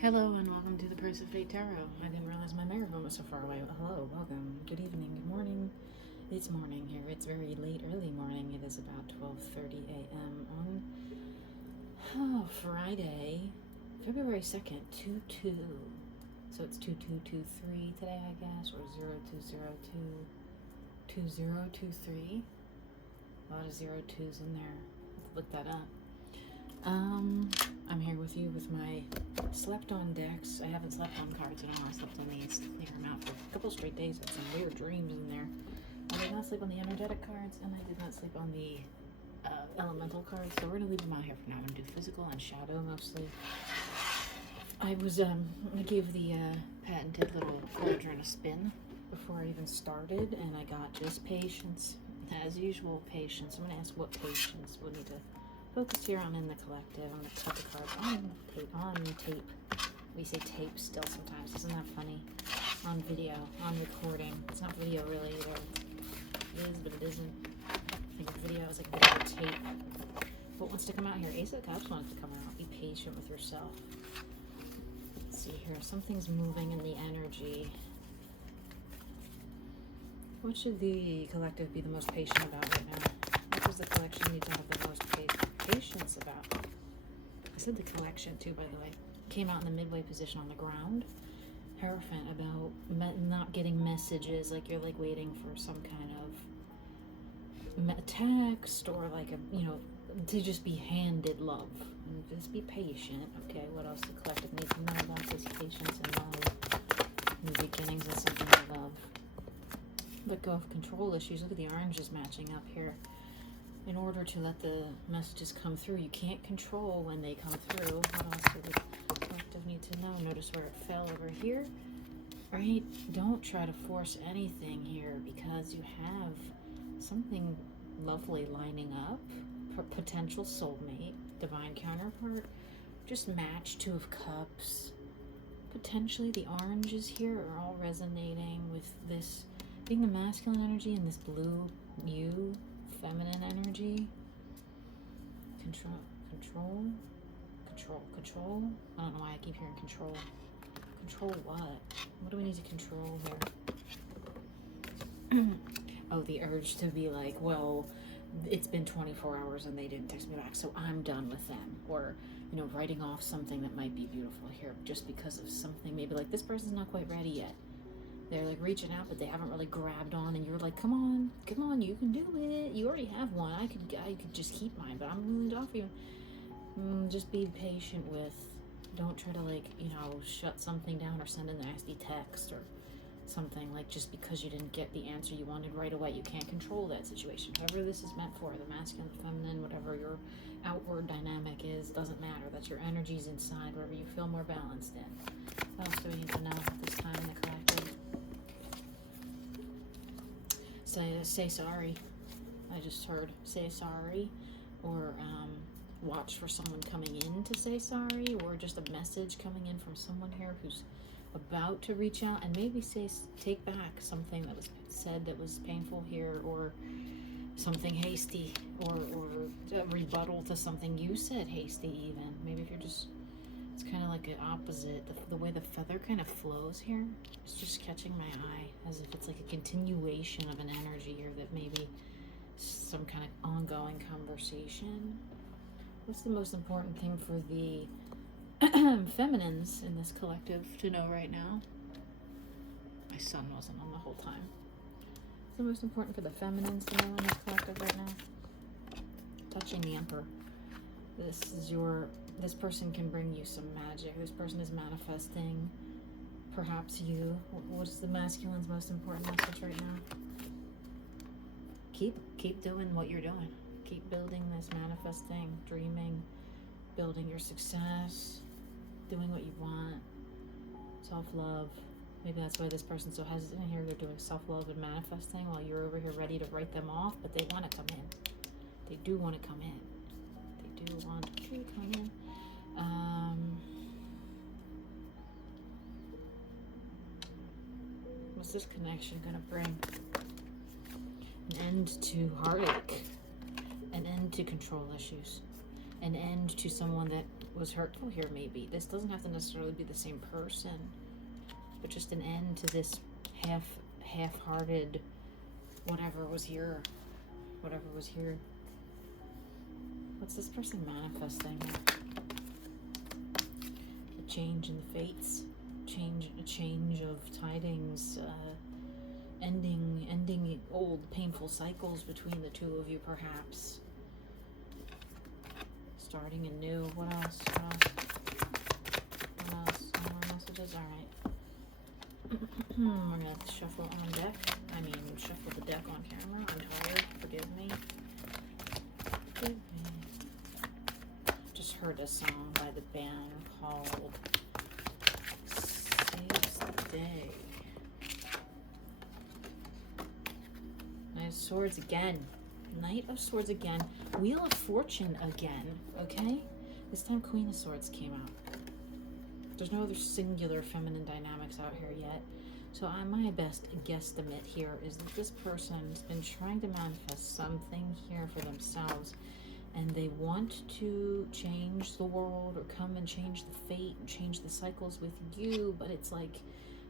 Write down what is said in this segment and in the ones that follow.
Hello and welcome to the Price of Fate Tarot. I didn't realize my microphone was so far away. Hello, welcome. Good evening, good morning. It's morning here. It's very late, early morning. It is about 12:30 a.m. on Friday, February 2nd, 2-2. So it's 2223 today, I guess, or 0202 2023. A lot of 02s in there. Have to look that up. I'm here with you with my slept on decks. I haven't slept on cards at all. I slept on these, clear them out for a couple straight days. Had some weird dreams in there. I did not sleep on the energetic cards, and I did not sleep on the elemental cards, so we're gonna leave them out here for now. I'm gonna do physical and shadow mostly. I gave the patented little cauldron a spin before I even started, and I got just patience. As usual, patience. I'm gonna ask what patience we'll need to focus here on in the collective. I'm going to cut the cards on tape. We say tape still sometimes. Isn't that funny? On video, on recording. It's not video really either. It is, but it isn't. I think video is like video tape. What wants to come out here? Ace of Cups wants to come out. Be patient with yourself. Let's see here. Something's moving in the energy. What should the collective be the most patient about right now? What does the collection need to have the most patience about? I said the collection too, by the way. Came out in the midway position on the ground. Hierophant about not getting messages, like you're like waiting for some kind of text or like to just be handed love. And just be patient. Okay, what else the collective needs to know about this patience and love? The beginnings of something of love. Let go of control issues. Look at the oranges matching up here. In order to let the messages come through, you can't control when they come through. What else do the collective need to know? Notice where it fell over here, right? Don't try to force anything here because you have something lovely lining up. Potential soulmate, divine counterpart. Just match Two of Cups. Potentially the oranges here are all resonating with this being the masculine energy and this blue feminine energy. Control. I don't know why I keep hearing control. Control what? What do we need to control here? Oh, the urge to be like, well, it's been 24 hours and they didn't text me back, so I'm done with them. Or, writing off something that might be beautiful here just because of something. Maybe like this person's not quite ready yet. They're like reaching out, but they haven't really grabbed on, and you're like, come on, you can do it. You already have one. I could just keep mine, but I'm willing to offer you. Just be patient with. Don't try to shut something down or send a nasty text or something like just because you didn't get the answer you wanted right away. You can't control that situation. Whoever this is meant for, the masculine, the feminine, whatever your outward dynamic is, doesn't matter. That's your energies inside, wherever you feel more balanced in. What else do we need to know this time in the collective? Say sorry. I just heard say sorry, or watch for someone coming in to say sorry, or just a message coming in from someone here who's about to reach out and maybe take back something that was said that was painful here, or something hasty, or a rebuttal to something you said hasty even. Maybe if you're just, it's kind of like an opposite. The way the feather kind of flows here, it's just catching my eye as if it's like a continuation of an energy here that maybe some kind of ongoing conversation. What's the most important thing for the feminines in this collective to know right now? My son wasn't on the whole time. What's the most important for the feminines to know in this collective right now? Touching the Emperor. This person can bring you some magic. This person is manifesting perhaps you. What's the masculine's most important message right now? Keep doing what you're doing. Keep building this, manifesting, dreaming, building your success, doing what you want, self-love. Maybe that's why this person's so hesitant here. They're doing self-love and manifesting while you're over here ready to write them off, but they want to come in. They do want to come in. They do want to come in. What's this connection going to bring? An end to heartache. An end to control issues. An end to someone that was hurtful here, maybe. This doesn't have to necessarily be the same person, but just an end to this half-hearted whatever was here. What's this person manifesting? A change in the fates, a change of tidings, ending old painful cycles between the two of you, perhaps. Starting anew. What else? No more messages? Alright. We're gonna shuffle on deck. Shuffle the deck on camera. I'm tired. Forgive me. Just heard a song by the band called Saves the Day. Knight of Swords again. Knight of Swords again. Wheel of Fortune again. Okay? This time Queen of Swords came out. There's no other singular feminine dynamics out here yet. So my best guesstimate here is that this person's been trying to manifest something here for themselves, and they want to change the world or come and change the fate and change the cycles with you, but it's like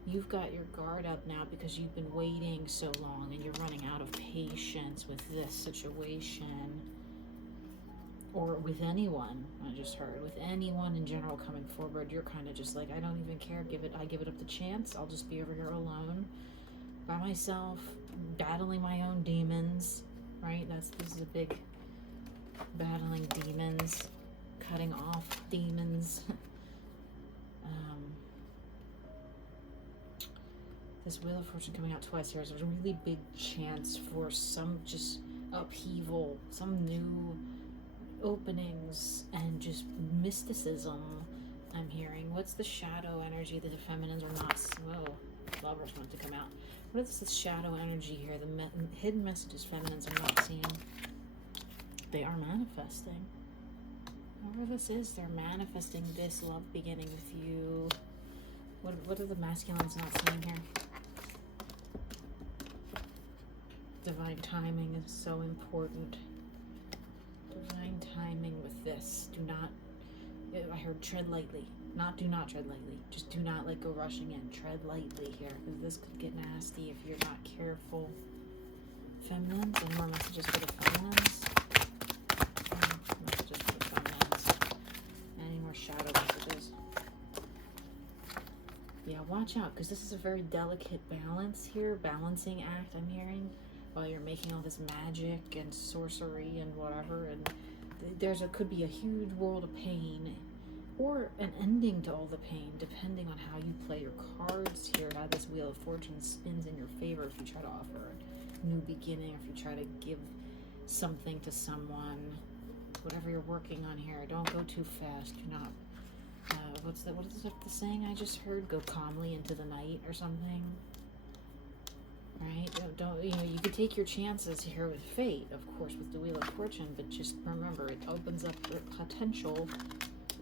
you've got your guard up now because you've been waiting so long and you're running out of patience with this situation. Or with anyone, I just heard, with anyone in general coming forward, you're kind of just like, I don't even care, I give it up the chance, I'll just be over here alone, by myself, battling my own demons, right? This is a big, battling demons, cutting off demons. This Wheel of Fortune coming out twice here is a really big chance for some just upheaval, some new openings and just mysticism I'm hearing. What's the shadow energy that the feminines are not? Whoa, Lovers want to come out. What is this shadow energy here? The hidden messages feminines are not seeing. They are manifesting. Whatever this is, they're manifesting this love beginning with you. What are the masculines not seeing here? Divine timing is so important. Divine timing with this. Do not, I heard tread lightly. Do not tread lightly. Just do not go rushing in. Tread lightly here, because this could get nasty if you're not careful. Feminines, any more messages for the feminines? Messages for the feminines. Any more shadow messages? Yeah, watch out, because this is a very delicate balance here. Balancing act, I'm hearing. While you're making all this magic and sorcery and whatever, and could be a huge world of pain or an ending to all the pain, depending on how you play your cards here, how this Wheel of Fortune spins in your favor if you try to offer a new beginning, if you try to give something to someone, whatever you're working on here. Don't go too fast. Do not, what is the saying I just heard? Go calmly into the night or something. Right? Don't you could take your chances here with fate, of course, with the Wheel of Fortune, but just remember, it opens up the potential.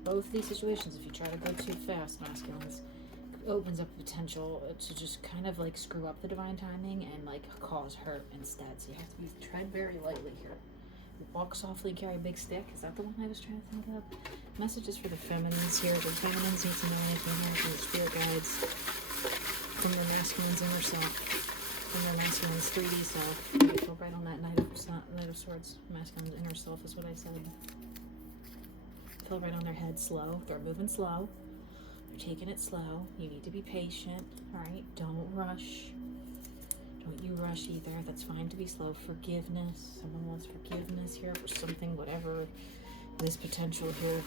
Both these situations, if you try to go too fast, masculines, opens up the potential to just kind of screw up the divine timing and cause hurt instead. So you have to tread very lightly here. Walk softly and carry a big stick. Is that the one I was trying to think of? Messages for the feminines here. The feminines need to know anything here from the spirit guides, from their masculine's inner self. From their masculine's 3D self. You feel right on that Knight of Swords. Masculine's inner self is what I said. Feel right on their head, slow. They're moving slow. They're taking it slow. You need to be patient, alright? Don't rush. Don't you rush either. That's fine to be slow. Forgiveness. Someone wants forgiveness here for something, whatever this potential here.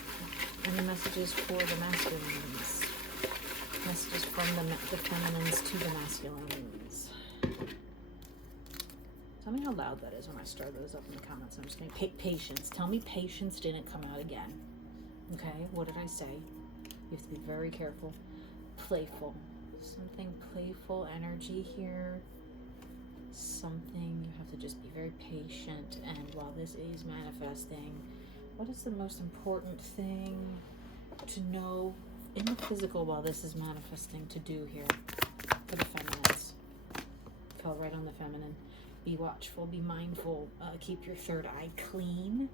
Any messages for the masculines? Messages from the feminines to the masculines. Tell me how loud that is when I stir those up in the comments. I'm just going to patience. Tell me patience didn't come out again. Okay, what did I say? You have to be very careful. Playful. Something playful energy here. Something you have to just be very patient. And while this is manifesting, what is the most important thing to know in the physical while this is manifesting to do here for the feminines? Fell right on the feminine. Be watchful, be mindful, keep your third eye clean.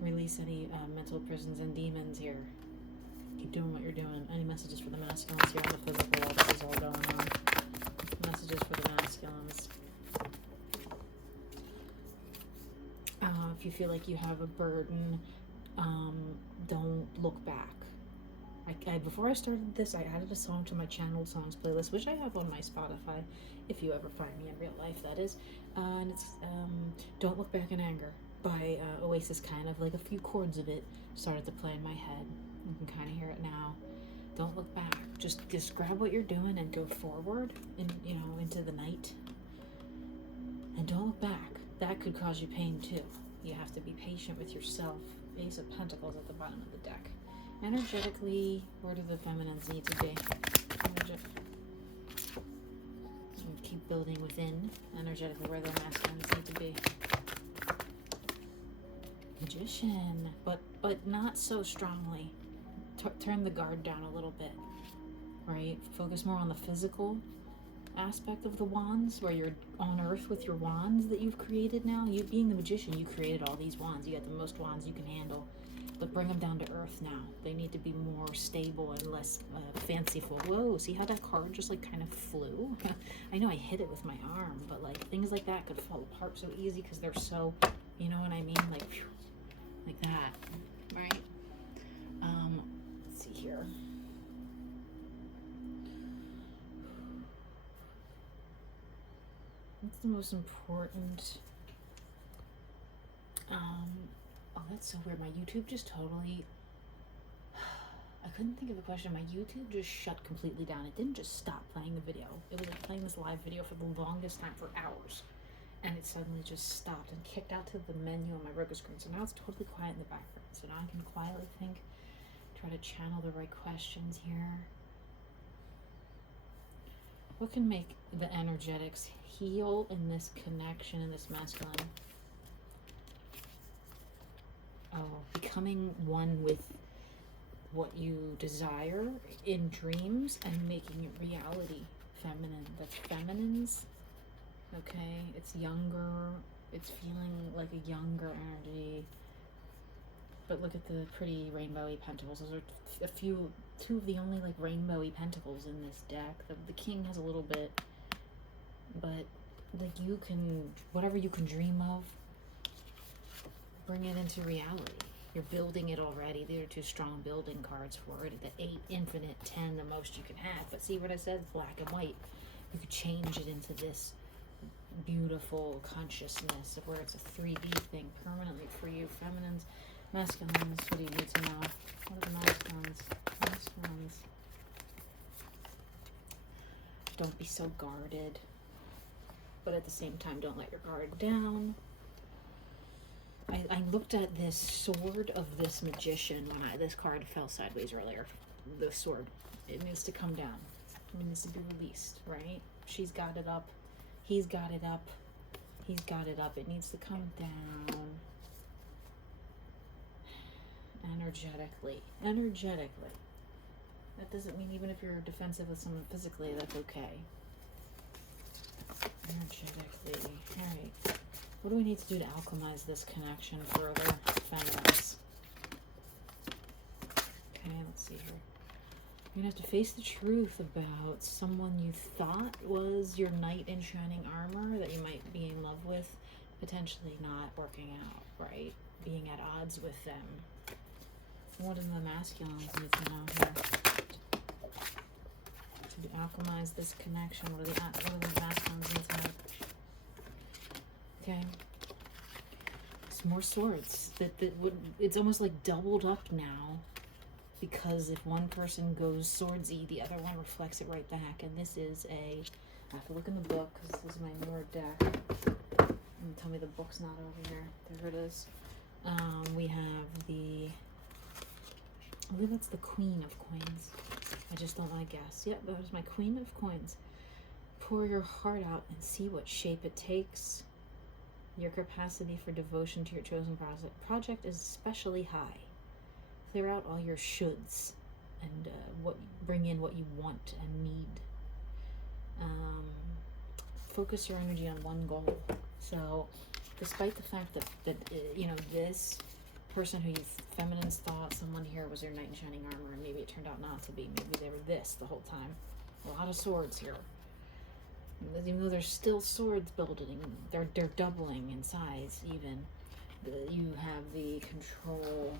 Release any mental prisons and demons here. Keep doing what you're doing. Any messages for the masculines here on the physical while this is all going on? Messages for the masculines. If you feel like you have a burden, don't look back. Before I started this, I added a song to my channel songs playlist, which I have on my Spotify, if you ever find me in real life, that is. And it's Don't Look Back in Anger by Oasis. Kind of like a few chords of it started to play in my head. You can kind of hear it now. Don't look back. Just grab what you're doing and go forward, into the night. And don't look back. That could cause you pain too. You have to be patient with yourself. Ace of Pentacles at the bottom of the deck. Energetically, where do the feminines need to be? Keep building within. Energetically, where the masculines need to be. Magician, but not so strongly. Turn the guard down a little bit, right? Focus more on the physical aspect of the wands, where you're on earth with your wands that you've created now. You being the magician, you created all these wands. You got the most wands you can handle, but bring them down to earth now. They need to be more stable and less fanciful. Whoa, see how that card just like kind of flew? I know I hit it with my arm, but like things like that could fall apart so easy because they're so, you know what I mean? Like, phew, like that, right? Let's see here. What's the most important? Oh, that's so weird. My YouTube just totally, I couldn't think of a question. My YouTube just shut completely down. It didn't just stop playing the video. It was like playing this live video for the longest time, for hours. And it suddenly just stopped and kicked out to the menu on my Roku screen. So now it's totally quiet in the background. So now I can quietly think, try to channel the right questions here. What can make the energetics heal in this connection, in this masculine? Oh, becoming one with what you desire in dreams and making it reality. Feminine. That's feminines. Okay, it's younger. It's feeling like a younger energy. But look at the pretty rainbowy pentacles. Those are two of the only like rainbowy pentacles in this deck. The king has a little bit, but like you can, whatever you can dream of, bring it into reality. You're building it already. These are two strong building cards for it. The 8, infinite, 10, the most you can have. But see what I said? Black and white. You could change it into this beautiful consciousness of where it's a 3D thing permanently for you. Feminines, masculines, what do you need to know? What are the masculines? Masculines. Don't be so guarded. But at the same time, don't let your guard down. I looked at this sword of this magician when this card fell sideways earlier. The sword. It needs to come down. It needs to be released, right? She's got it up. He's got it up. He's got it up. It needs to come down. Energetically. Energetically. That doesn't mean even if you're defensive with someone physically, that's okay. Energetically. Alright. What do we need to do to alchemize this connection further? Feminines. Okay, let's see here. You're going to have to face the truth about someone you thought was your knight in shining armor that you might be in love with, potentially not working out, right? Being at odds with them. What do the masculines need to know here? To alchemize this connection, what do the masculines need to know? Okay. Some more swords. It's almost like doubled up now. Because if one person goes swordsy, the other one reflects it right back. And this is I have to look in the book because this is my newer deck. And tell me the book's not over here. There it is. We have I believe that's the Queen of Coins. I just don't want to guess. Yep, that was my Queen of Coins. Pour your heart out and see what shape it takes. Your capacity for devotion to your chosen project is especially high. Clear out all your shoulds and bring in what you want and need. Focus your energy on one goal. So, despite the fact that this person who you feminines thought someone here was their knight in shining armor, and maybe it turned out not to be. Maybe they were this the whole time. A lot of swords here. Even though there's still swords building, they're doubling in size even. You have the control,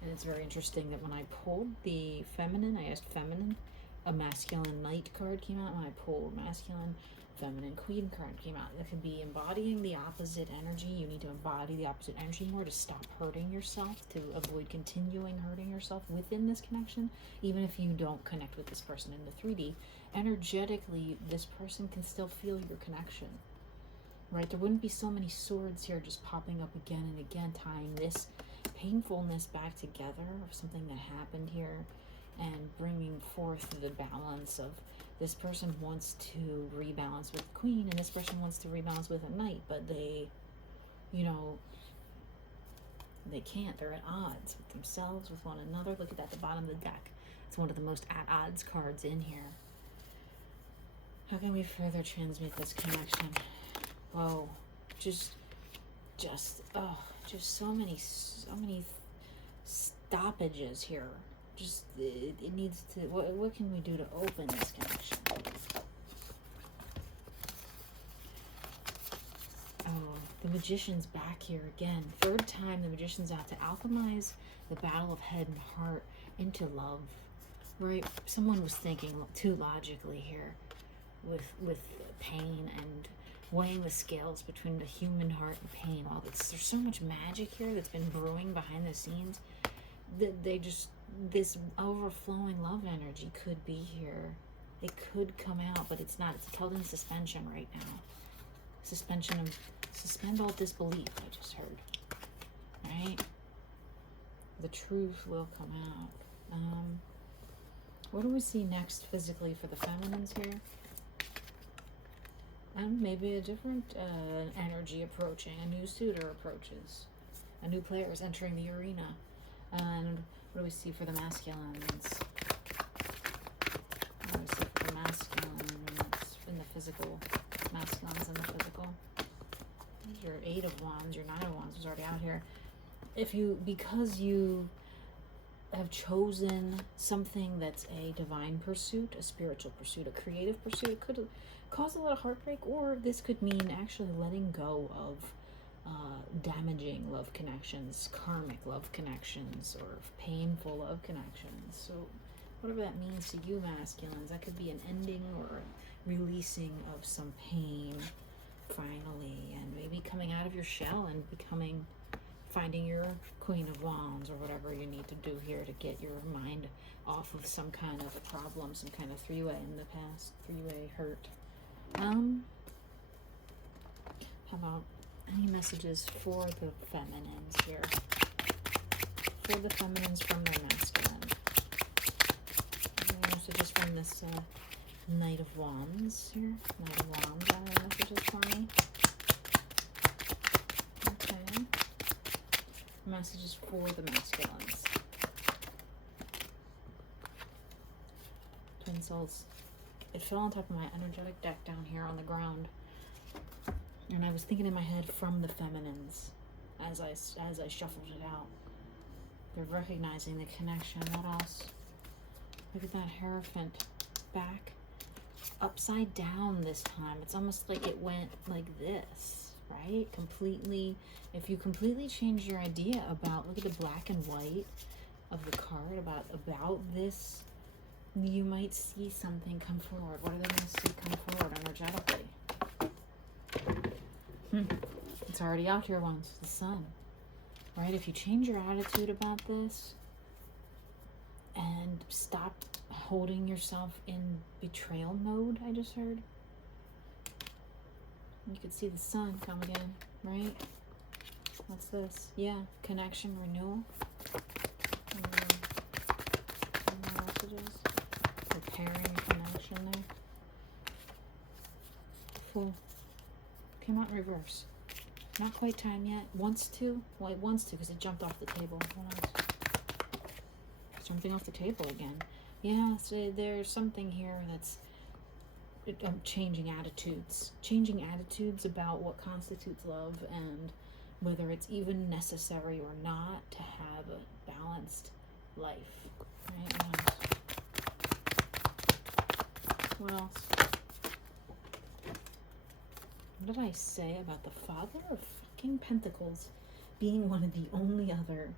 and it's very interesting that when I pulled the feminine, I asked feminine, a masculine knight card came out. When I pulled masculine, feminine queen card came out. It could be embodying the opposite energy. You need to embody the opposite energy more to stop hurting yourself, to avoid continuing hurting yourself within this connection. Even if you don't connect with this person in the 3D, energetically, this person can still feel your connection. Right? There wouldn't be so many swords here just popping up again and again, tying this painfulness back together of something that happened here and bringing forth the balance of this person wants to rebalance with the queen and this person wants to rebalance with a knight, but they, you know, they can't. They're at odds with themselves, with one another. Look at that, the bottom of the deck. It's one of the most at odds cards in here. How can we further transmit this connection? Whoa, just so many stoppages here. Just, it needs to, what can we do to open this connection? Oh, the Magician's back here again. Third time the Magician's out to alchemize the battle of head and heart into love. Right? Someone was thinking too logically here with pain and weighing the scales between the human heart and pain. All this, there's so much magic here that's been brewing behind the scenes that this overflowing love energy could be here. It could come out, but it's not. It's held in suspension right now. Suspend all disbelief, I just heard. Right? The truth will come out. What do we see next physically for the feminines here? Maybe a different energy approaching. A new suitor approaches. A new player is entering the arena. And what do we see for the masculines? What do we see for the masculines in the physical? Masculines in the physical. Your 8 of Wands, your 9 of Wands was already out here. Because you have chosen something that's a divine pursuit, a spiritual pursuit, a creative pursuit, it could cause a lot of heartbreak, or this could mean actually letting go of damaging love connections, karmic love connections, or painful love connections. So whatever that means to you masculines, that could be an ending or a releasing of some pain finally, and maybe coming out of your shell and finding your Queen of Wands, or whatever you need to do here to get your mind off of some kind of problem, some kind of three-way in the past, three-way hurt. How about any messages for the feminines here? For the feminines from their masculine. Any messages from this Knight of Wands here? Knight of Wands, any messages for me? Okay. Messages for the masculines. Twin Souls. It fell on top of my energetic deck down here on the ground. And I was thinking in my head from the feminines as I shuffled it out. They're recognizing the connection. What else? Look at that Hierophant back. Upside down this time. It's almost like it went like this, right? Completely. If you completely change your idea about, look at the black and white of the card about this, you might see something come forward. What are they going to see come forward energetically? It's already out here once, the Sun. Right? If you change your attitude about this and stop holding yourself in betrayal mode, I just heard, you could see the Sun come again, right? What's this? Yeah, connection renewal. Any messages? Repairing connection there. Fool. Came out in reverse. Not quite time yet. Wants to. Well, it wants to because it jumped off the table. What else? Jumping off the table again. Yeah, so there's something here that's changing attitudes. Changing attitudes about what constitutes love and whether it's even necessary or not to have a balanced life. Right? What else? What did I say about the Father of fucking Pentacles being one of the only other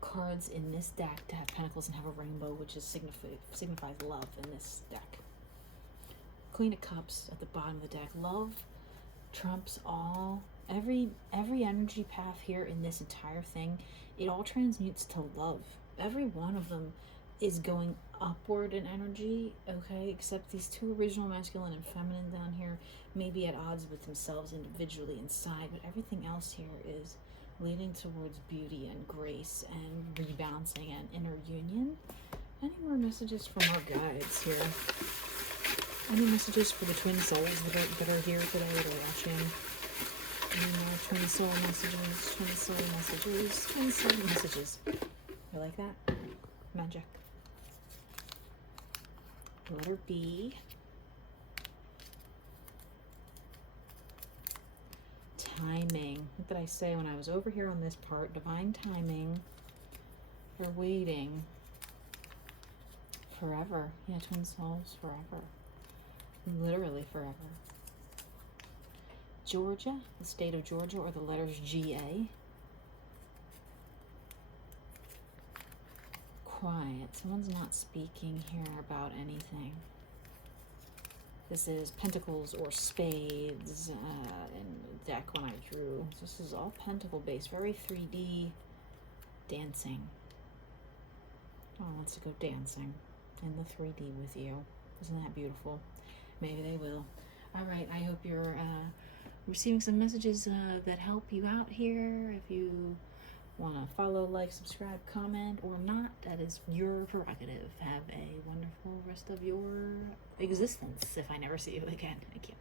cards in this deck to have pentacles and have a rainbow, which is signifies love in this deck? Queen of Cups at the bottom of the deck. Love trumps all. Every energy path here in this entire thing, it all transmutes to love. Every one of them is going upward in energy, okay? Except these two original masculine and feminine down here may be at odds with themselves individually inside, but everything else here is leading towards beauty and grace and rebalancing and inner union. Any more messages from our guides here? Any messages for the twin souls that are here today that are watching? Any more twin soul messages? Twin soul messages? Twin soul messages. You like that? Magic. Letter B. Timing. What did I say when I was over here on this part? Divine timing. We're waiting. Forever. Yeah, twin souls forever. Literally forever. Georgia, the state of Georgia, or the letters GA. Quiet. Someone's not speaking here about anything. This is Pentacles or Spades in the deck when I drew. This is all Pentacle based, very 3D dancing. Oh, wants to go dancing in the 3D with you. Isn't that beautiful? Maybe they will. All right, I hope you're receiving some messages that help you out here. If you want to follow, like, subscribe, comment, or not, that is your prerogative. Have a wonderful rest of your existence if I never see you again. Thank you.